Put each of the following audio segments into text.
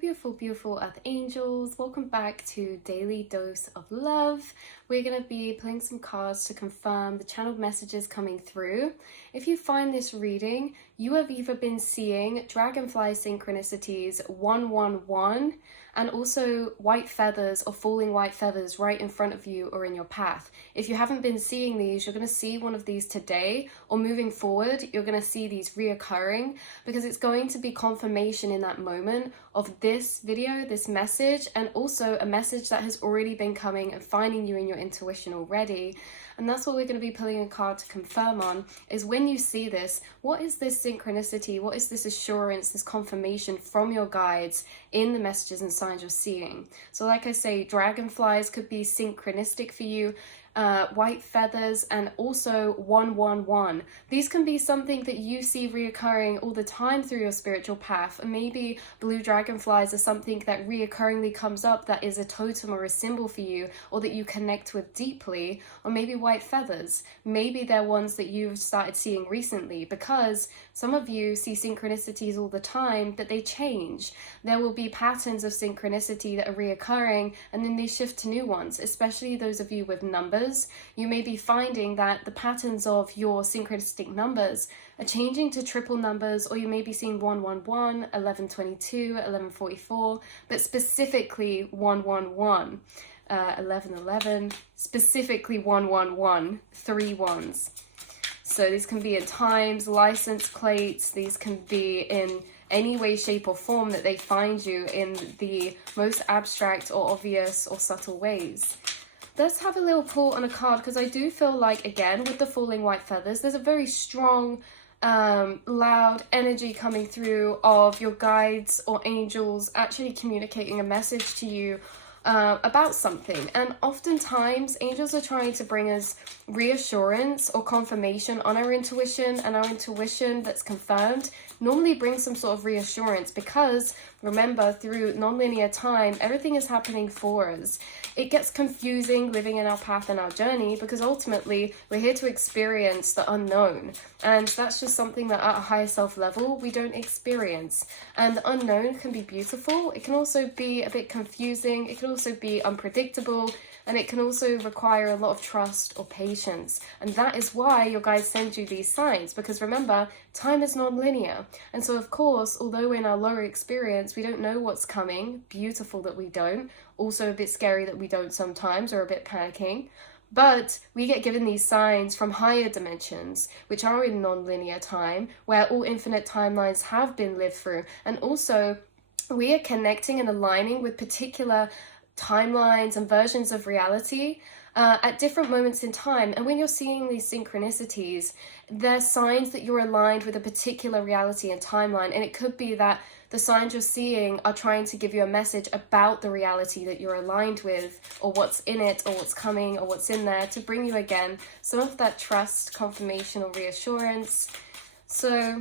beautiful, beautiful Earth Angels. Welcome back to Daily Dose of Love. We're going to be pulling some cards to confirm the channeled messages coming through. If you find this reading, you have either been seeing Dragonfly Synchronicities 111 and also white feathers or falling white feathers right in front of you or in your path. If you haven't been seeing these, you're going to see one of these today, or moving forward, you're going to see these reoccurring, because it's going to be confirmation in that moment of this video, this message, and also a message that has already been coming and finding you in your intuition already. And that's what we're going to be pulling a card to confirm on, is when you see this, what is this synchronicity? What is this assurance, this confirmation from your guides in the messages and signs you're seeing? So like I say, dragonflies could be synchronistic for you. White feathers, and also 111. These can be something that you see reoccurring all the time through your spiritual path. And maybe blue dragonflies are something that reoccurringly comes up that is a totem or a symbol for you, or that you connect with deeply. Or maybe white feathers. Maybe they're ones that you've started seeing recently, because some of you see synchronicities all the time, but they change. There will be patterns of synchronicity that are reoccurring, and then they shift to new ones, especially those of you with numbers. You may be finding that the patterns of your synchronistic numbers are changing to triple numbers, or you may be seeing 111, 1122, 1144, but specifically 111, 1111, specifically 111, 3 ones. So these can be in times, license plates, these can be in any way, shape or form that they find you in the most abstract or obvious or subtle ways. Let's have a little pull on a card, because I do feel like, again, with the falling white feathers, there's a very strong, loud energy coming through of your guides or angels actually communicating a message to you about something. And oftentimes angels are trying to bring us reassurance or confirmation on our intuition, and our intuition that's confirmed normally brings some sort of reassurance, because remember, through non-linear time, everything is happening for us. It gets confusing living in our path and our journey, because ultimately we're here to experience the unknown, and that's just something that at a higher self level we don't experience. And the unknown can be beautiful, it can also be a bit confusing, it can also be unpredictable, and it can also require a lot of trust or patience. And that is why your guides send you these signs, because remember, time is non-linear. And so of course, although in our lower experience we don't know what's coming, beautiful that we don't, also a bit scary that we don't sometimes, or a bit panicking, but we get given these signs from higher dimensions, which are in non-linear time, where all infinite timelines have been lived through. And also we are connecting and aligning with particular timelines and versions of reality at different moments in time. And when you're seeing these synchronicities, they're signs that you're aligned with a particular reality and timeline. And it could be that the signs you're seeing are trying to give you a message about the reality that you're aligned with, or what's in it, or what's coming, or what's in there, to bring you again some of that trust, confirmation, or reassurance. So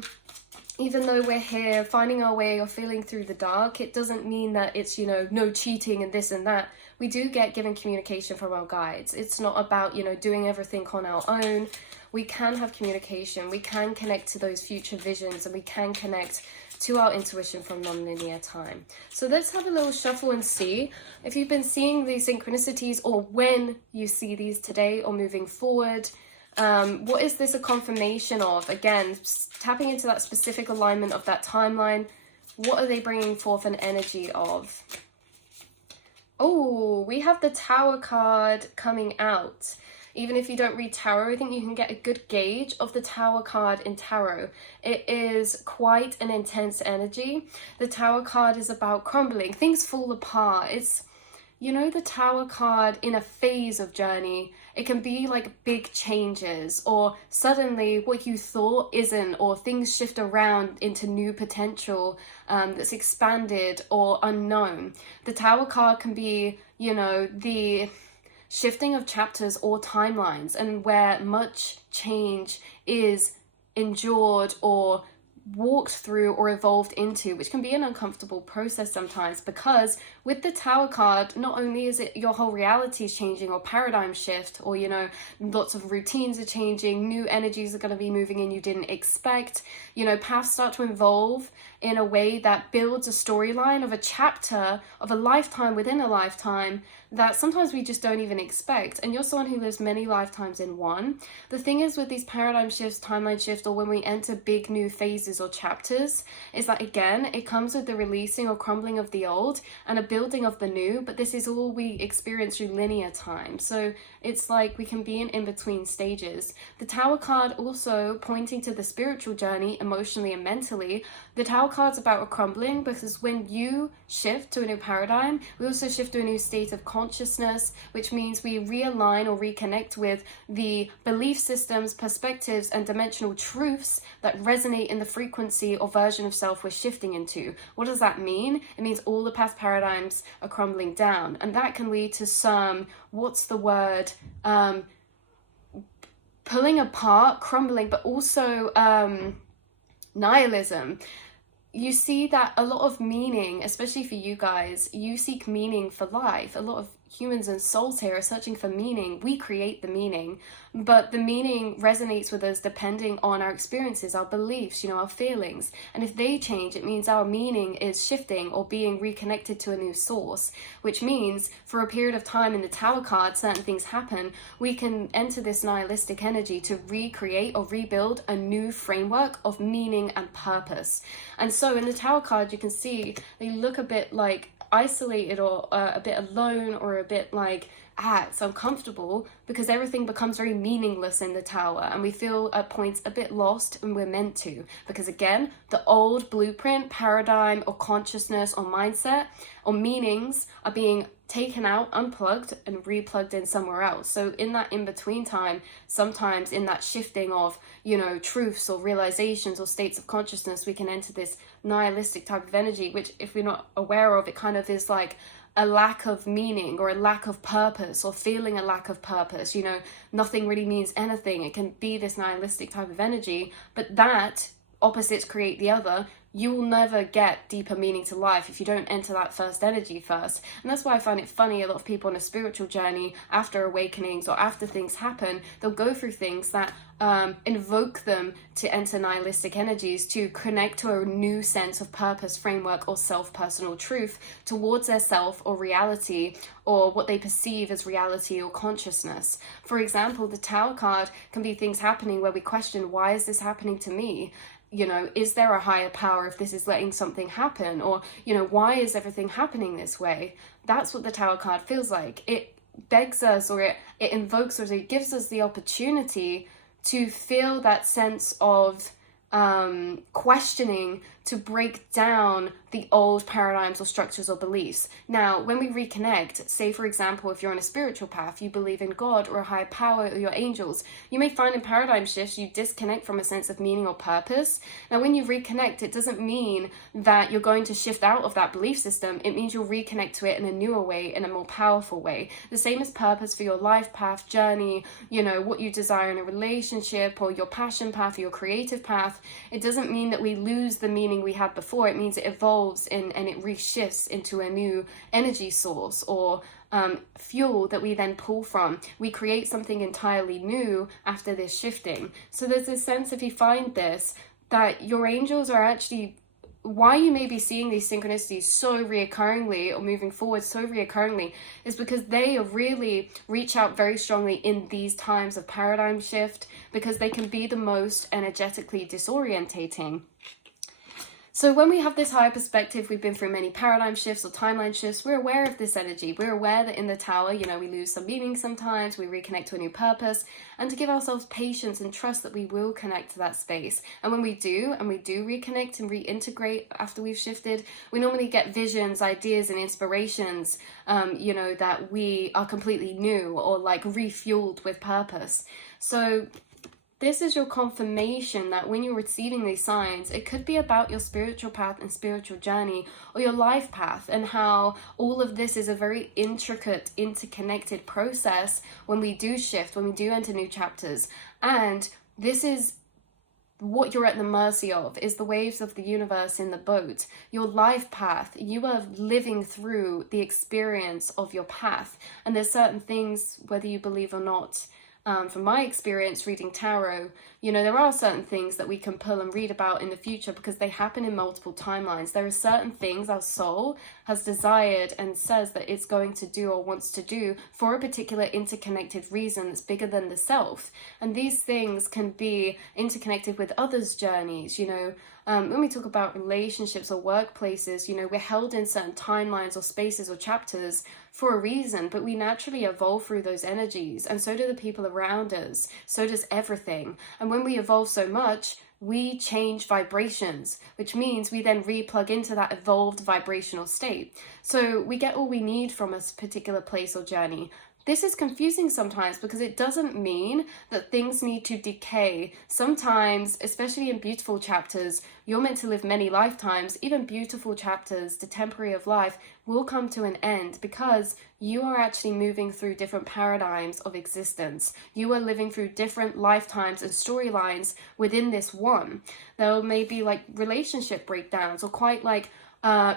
even though we're here finding our way or feeling through the dark, it doesn't mean that it's, no cheating and this and that. We do get given communication from our guides. It's not about, doing everything on our own. We can have communication. We can connect to those future visions, and we can connect to our intuition from non-linear time. So let's have a little shuffle and see if you've been seeing these synchronicities, or when you see these today or moving forward. What is this a confirmation of? Again, tapping into that specific alignment of that timeline. What are they bringing forth an energy of? Oh, we have the Tower card coming out. Even if you don't read tarot, I think you can get a good gauge of the Tower card in tarot. It is quite an intense energy. The Tower card is about crumbling. Things fall apart. It's, the Tower card in a phase of journey. It can be like big changes, or suddenly what you thought isn't, or things shift around into new potential that's expanded or unknown. The Tower card can be, the shifting of chapters or timelines, and where much change is endured or walked through or evolved into, which can be an uncomfortable process sometimes, because with the Tower card, not only is it your whole reality is changing or paradigm shift, or lots of routines are changing, new energies are going to be moving in you didn't expect, paths start to evolve in a way that builds a storyline of a chapter of a lifetime within a lifetime that sometimes we just don't even expect. And you're someone who lives many lifetimes in one. The thing is with these paradigm shifts, timeline shifts, or when we enter big new phases or chapters, is that again, it comes with the releasing or crumbling of the old and a building of the new, but this is all we experience through linear time. So it's like we can be in in-between stages. The Tower card also pointing to the spiritual journey, emotionally and mentally. The Tower card's about a crumbling, because when you shift to a new paradigm, we also shift to a new state of consciousness, which means we realign or reconnect with the belief systems, perspectives, and dimensional truths that resonate in the frequency or version of self we're shifting into. What does that mean? It means all the past paradigms are crumbling down, and that can lead to some, what's the word, pulling apart, crumbling, but also nihilism. You see that a lot of meaning, especially for you guys, you seek meaning for life. A lot of humans and souls here are searching for meaning. We create the meaning, but the meaning resonates with us depending on our experiences, our beliefs, our feelings. And if they change, it means our meaning is shifting or being reconnected to a new source, which means for a period of time in the Tower card, certain things happen. We can enter this nihilistic energy to recreate or rebuild a new framework of meaning and purpose. And so in the Tower card, you can see they look a bit like isolated or a bit alone, or a bit like it's uncomfortable, because everything becomes very meaningless in the Tower, and we feel at points a bit lost, and we're meant to, because again, the old blueprint, paradigm, or consciousness, or mindset, or meanings are being taken out, unplugged, and replugged in somewhere else. So in that in-between time, sometimes in that shifting of, truths or realizations or states of consciousness, we can enter this nihilistic type of energy, which if we're not aware of, it kind of is like a lack of meaning or a lack of purpose, or feeling a lack of purpose. Nothing really means anything. It can be this nihilistic type of energy, but that opposites create the other. You will never get deeper meaning to life if you don't enter that first energy first. And that's why I find it funny, a lot of people on a spiritual journey, after awakenings or after things happen, they'll go through things that invoke them to enter nihilistic energies, to connect to a new sense of purpose, framework, or self-personal truth towards their self or reality, or what they perceive as reality or consciousness. For example, the Tower card can be things happening where we question, why is this happening to me? Is there a higher power if this is letting something happen? Or, why is everything happening this way? That's what the Tower card feels like. It begs us, or it invokes us, it gives us the opportunity to feel that sense of questioning, to break down the old paradigms or structures or beliefs. Now, when we reconnect, say for example, if you're on a spiritual path, you believe in God or a higher power or your angels, you may find in paradigm shifts you disconnect from a sense of meaning or purpose. Now, when you reconnect, it doesn't mean that you're going to shift out of that belief system. It means you'll reconnect to it in a newer way, in a more powerful way. The same as purpose for your life path, journey, what you desire in a relationship, or your passion path or your creative path. It doesn't mean that we lose the meaning we had before. It means it evolves and it reshifts into a new energy source or fuel that we then pull from. We create something entirely new after this shifting. So there's this sense, if you find this, that your angels are actually, why you may be seeing these synchronicities so reoccurringly or moving forward so reoccurringly, is because they really reach out very strongly in these times of paradigm shift, because they can be the most energetically disorientating. So when we have this higher perspective, we've been through many paradigm shifts or timeline shifts, we're aware of this energy. We're aware that in the Tower, we lose some meaning sometimes, we reconnect to a new purpose, and to give ourselves patience and trust that we will connect to that space. And when we do reconnect and reintegrate after we've shifted, we normally get visions, ideas, and inspirations, that we are completely new or like refueled with purpose. So this is your confirmation that when you're receiving these signs, it could be about your spiritual path and spiritual journey, or your life path, and how all of this is a very intricate, interconnected process when we do shift, when we do enter new chapters. And this is what you're at the mercy of, is the waves of the universe in the boat. Your life path, you are living through the experience of your path. And there's certain things, whether you believe or not, from my experience reading tarot, you know, there are certain things that we can pull and read about in the future because they happen in multiple timelines. There are certain things our soul has desired and says that it's going to do or wants to do for a particular interconnected reason that's bigger than the self. And these things can be interconnected with others' journeys, you know. When we talk about relationships or workplaces, you know, we're held in certain timelines or spaces or chapters for a reason, but we naturally evolve through those energies, and so do the people around us, so does everything. And when we evolve so much, we change vibrations, which means we then re-plug into that evolved vibrational state. So we get all we need from a particular place or journey. This is confusing sometimes because it doesn't mean that things need to decay. Sometimes, especially in beautiful chapters, you're meant to live many lifetimes. Even beautiful chapters, the temporary of life, will come to an end because you are actually moving through different paradigms of existence. You are living through different lifetimes and storylines within this one. There may be like relationship breakdowns or quite like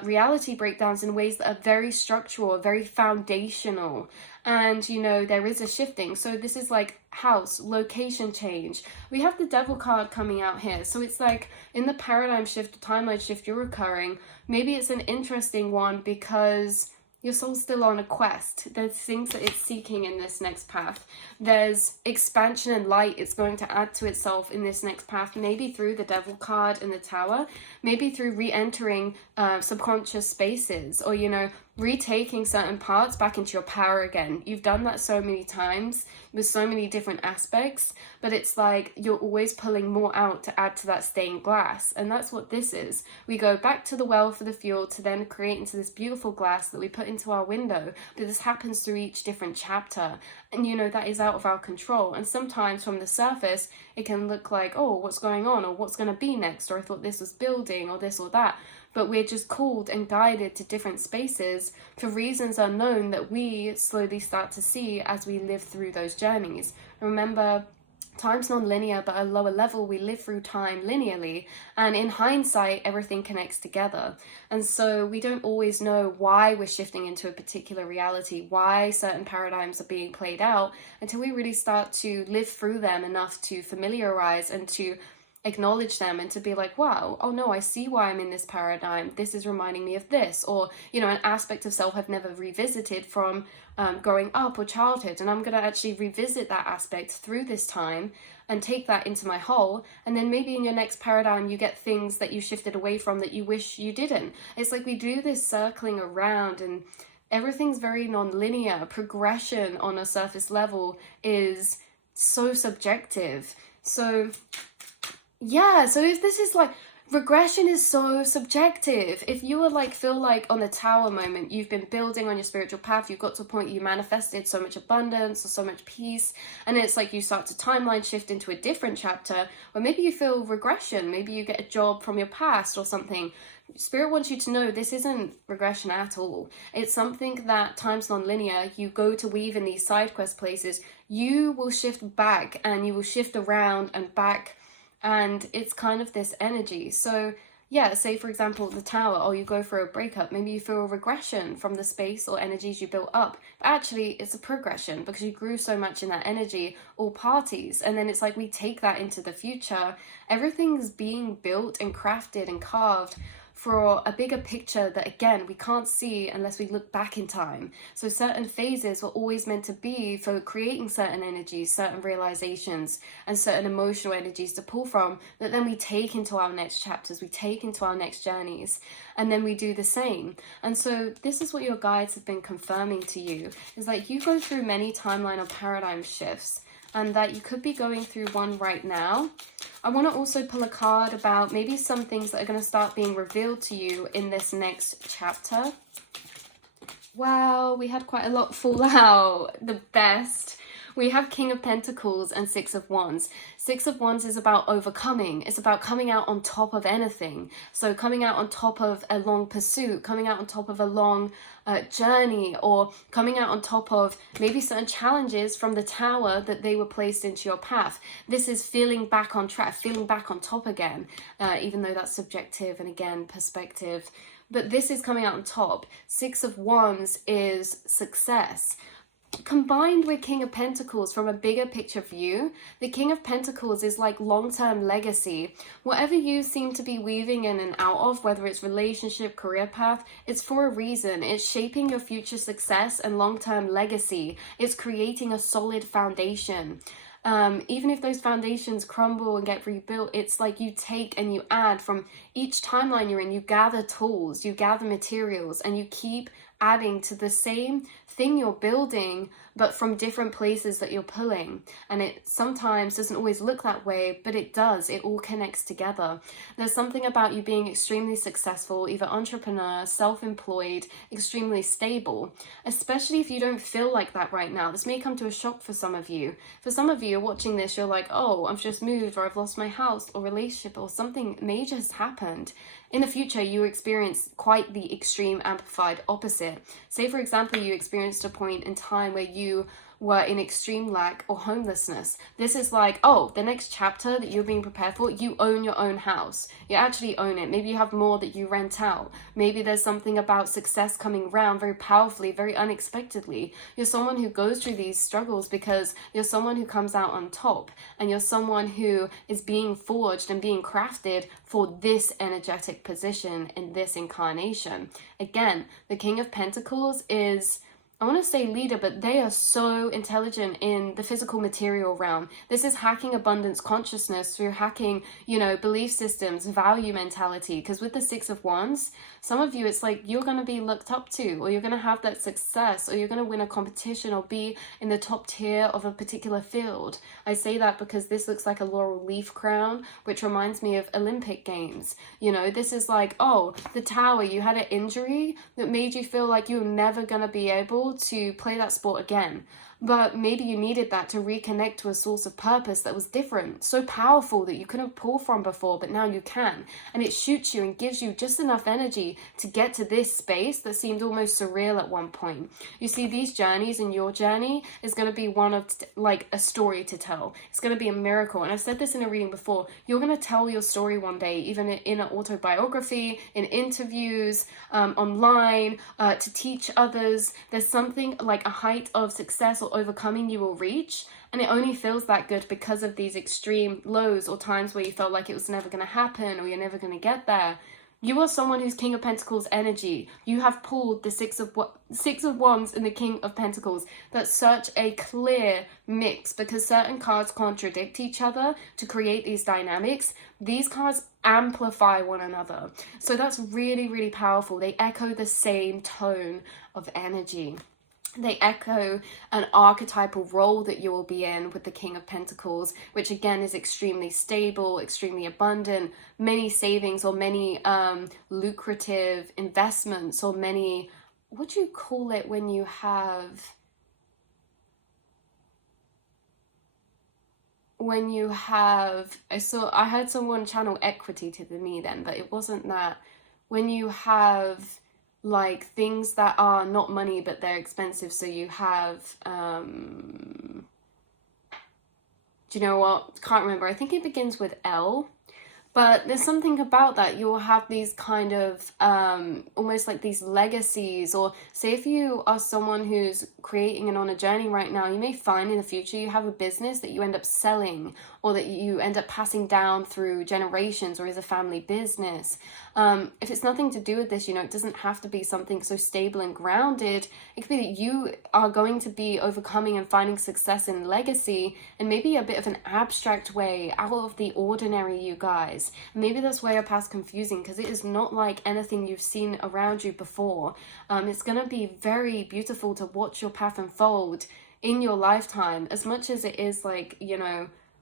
reality breakdowns in ways that are very structural, very foundational. And, you know, there is a shifting. So this is like house, location change. We have the Devil card coming out here. So it's like in the paradigm shift, timeline shift you're occurring, maybe it's an interesting one because your soul's still on a quest. There's things that it's seeking in this next path. There's expansion and light it's going to add to itself in this next path, maybe through the Devil card and the Tower, maybe through re-entering subconscious spaces, or, you know, retaking certain parts back into your power again. You've done that so many times with so many different aspects, but it's like you're always pulling more out to add to that stained glass. And that's what this is. We go back to the well for the fuel to then create into this beautiful glass that we put into our window. But this happens through each different chapter. And, you know, that is out of our control. And sometimes from the surface, it can look like, oh, what's going on? Or what's going to be next? Or I thought this was building, or this or that. But we're just called and guided to different spaces for reasons unknown that we slowly start to see as we live through those journeys. Remember, time's non-linear, but at a lower level, we live through time linearly. And in hindsight, everything connects together. And so we don't always know why we're shifting into a particular reality, why certain paradigms are being played out, until we really start to live through them enough to familiarize and to acknowledge them and to be like, wow, oh no, I see why I'm in this paradigm. This is reminding me of this, or, you know, an aspect of self I've never revisited from growing up or childhood. And I'm going to actually revisit that aspect through this time and take that into my whole. And then maybe in your next paradigm, you get things that you shifted away from that you wish you didn't. It's like we do this circling around, and everything's very non-linear. Progression on a surface level is so subjective. So yeah, so if this is like, regression is so subjective. If you were like, feel like on the Tower moment, you've been building on your spiritual path, you've got to a point you manifested so much abundance or so much peace, and it's like you start to timeline shift into a different chapter, or maybe you feel regression, maybe you get a job from your past or something. Spirit wants you to know this isn't regression at all. It's something that time's non-linear. You go to weave in these side quest places, you will shift back and you will shift around and back. And it's kind of this energy. So yeah, say for example, the Tower, or you go for a breakup, maybe you feel a regression from the space or energies you built up. But actually, it's a progression because you grew so much in that energy, all parties. And then it's like we take that into the future. Everything's being built and crafted and carved for a bigger picture that, again, we can't see unless we look back in time. So certain phases were always meant to be for creating certain energies, certain realizations, and certain emotional energies to pull from that then we take into our next chapters, we take into our next journeys, and then we do the same. And so this is what your guides have been confirming to you, is like you go through many timeline or paradigm shifts, and that you could be going through one right now. I want to also pull a card about maybe some things that are going to start being revealed to you in this next chapter. Wow, we had quite a lot fall out. The best. We have King of Pentacles and Six of Wands. Six of Wands is about overcoming. It's about coming out on top of anything. So coming out on top of a long pursuit, coming out on top of a long journey, or coming out on top of maybe certain challenges from the Tower that they were placed into your path. This is feeling back on track, feeling back on top again, even though that's subjective and again, perspective. But this is coming out on top. Six of Wands is success. Combined with King of Pentacles from a bigger picture view, the King of Pentacles is like long-term legacy. Whatever you seem to be weaving in and out of, whether it's relationship, career path, it's for a reason. It's shaping your future success and long-term legacy. It's creating a solid foundation. Even if those foundations crumble and get rebuilt, it's like you take and you add from each timeline you're in. You gather tools, you gather materials, and you keep adding to the same thing you're building, but from different places that you're pulling. And it sometimes doesn't always look that way, but it does. It all connects together. There's something about you being extremely successful, either entrepreneur, self-employed, extremely stable, especially if you don't feel like that right now. This may come to a shock for some of you. For some of you, you're watching this, you're like, oh, I've just moved, or I've lost my house or relationship, or something major has happened. In the future, you experience quite the extreme amplified opposite. Say, for example, you experienced a point in time where you were in extreme lack or homelessness. This is like, oh, the next chapter that you're being prepared for, you own your own house. You actually own it. Maybe you have more that you rent out. Maybe there's something about success coming around very powerfully, very unexpectedly. You're someone who goes through these struggles because you're someone who comes out on top, and you're someone who is being forged and being crafted for this energetic position in this incarnation. Again, the King of Pentacles is, I want to say leader, but they are so intelligent in the physical material realm. This is hacking abundance consciousness through hacking, belief systems, value mentality. Because with the Six of Wands, some of you, it's like you're going to be looked up to, or you're going to have that success, or you're going to win a competition or be in the top tier of a particular field. I say that because this looks like a laurel leaf crown, which reminds me of Olympic Games. This is like, oh, the tower, you had an injury that made you feel like you're never going to be able to play that sport again, but maybe you needed that to reconnect to a source of purpose that was different, so powerful that you couldn't pull from before, but now you can, and it shoots you and gives you just enough energy to get to this space that seemed almost surreal at one point. You see, these journeys and your journey is going to be one of like a story to tell. It's going to be a miracle, and I've said this in a reading before. You're going to tell your story one day, even in an autobiography, in interviews, online, to teach others. There's something like a height of success or overcoming you will reach, and it only feels that good because of these extreme lows or times where you felt like it was never going to happen or you're never going to get there. You are someone who's King of Pentacles energy. You have pulled the Six of Wands and the King of Pentacles. That's such a clear mix, because certain cards contradict each other to create these dynamics. These cards amplify one another. So that's really, really powerful. They echo the same tone of energy. They echo an archetypal role that you will be in with the King of Pentacles, which again is extremely stable, extremely abundant, many savings or many lucrative investments, or many, what do you call it when you have, I heard someone channel equity to me then, but it wasn't that. When you have like things that are not money but they're expensive, so you have do you know what, can't remember, I think it begins with L, but there's something about that. You'll have these kind of almost like these legacies, or say if you are someone who's creating and on a journey right now, you may find in the future you have a business that you end up selling, or that you end up passing down through generations, or is a family business. If it's nothing to do with this, it doesn't have to be something so stable and grounded. It could be that you are going to be overcoming and finding success in legacy in maybe a bit of an abstract way, out of the ordinary, you guys. Maybe that's why your past confusing, because it is not like anything you've seen around you before. It's going to be very beautiful to watch your path unfold in your lifetime. As much as it is like,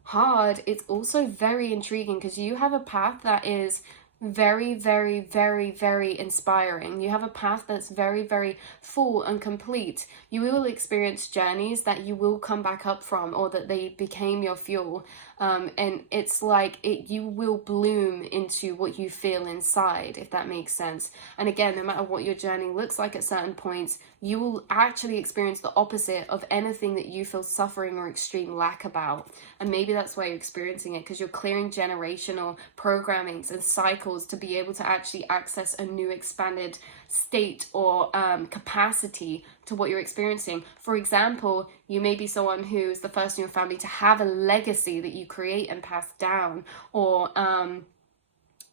hard, it's also very intriguing, because you have a path that is very, very, very, very inspiring. You have a path that's very, very full and complete. You will experience journeys that you will come back up from, or that they became your fuel. And it's like you will bloom into what you feel inside, if that makes sense. And again, no matter what your journey looks like at certain points, you will actually experience the opposite of anything that you feel suffering or extreme lack about. And maybe that's why you're experiencing it, because you're clearing generational programmings and cycles channels to be able to actually access a new expanded state or capacity to what you're experiencing. For example, you may be someone who's the first in your family to have a legacy that you create and pass down, or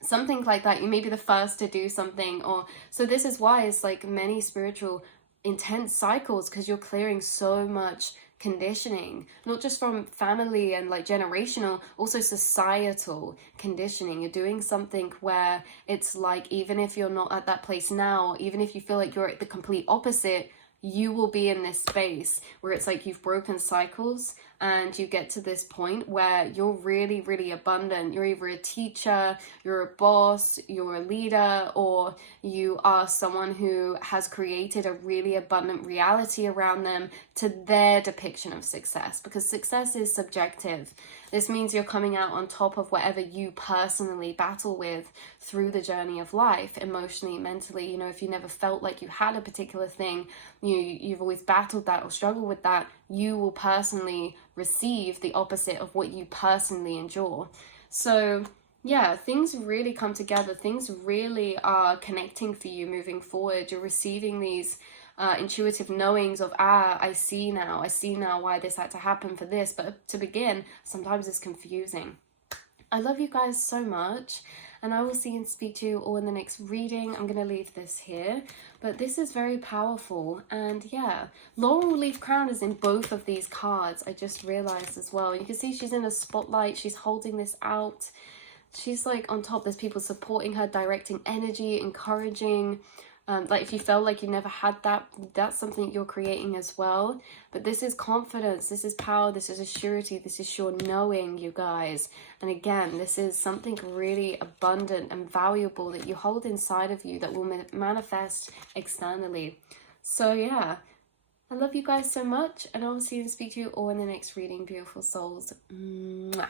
something like that. You may be the first to do something, or so this is why it's like many spiritual intense cycles, because you're clearing so much conditioning, not just from family and like generational, also societal conditioning. You're doing something where it's like, even if you're not at that place now, even if you feel like you're at the complete opposite, you will be in this space where it's like you've broken cycles and you get to this point where you're really, really abundant. You're either a teacher, you're a boss, you're a leader, or you are someone who has created a really abundant reality around them to their depiction of success, because success is subjective. This means you're coming out on top of whatever you personally battle with through the journey of life, emotionally, mentally. You know, if you never felt like you had a particular thing, you've always battled that or struggled with that, you will personally receive the opposite of what you personally endure. So yeah, things really come together. Things really are connecting for you moving forward. You're receiving these intuitive knowings of, I see now why this had to happen for this. But to begin, sometimes it's confusing. I love you guys so much, and I will see and speak to you all in the next reading. I'm going to leave this here, but this is very powerful. And yeah, Laurel Leaf Crown is in both of these cards. I just realized as well. You can see she's in a spotlight. She's holding this out. She's like on top. There's people supporting her, directing energy, encouraging. Like if you felt like you never had that, that's something you're creating as well. But this is confidence, this is power, this is a surety, this is sure knowing, you guys. And again, this is something really abundant and valuable that you hold inside of you that will manifest externally. So yeah, I love you guys so much, and I will see and speak to you all in the next reading, beautiful souls. Mwah.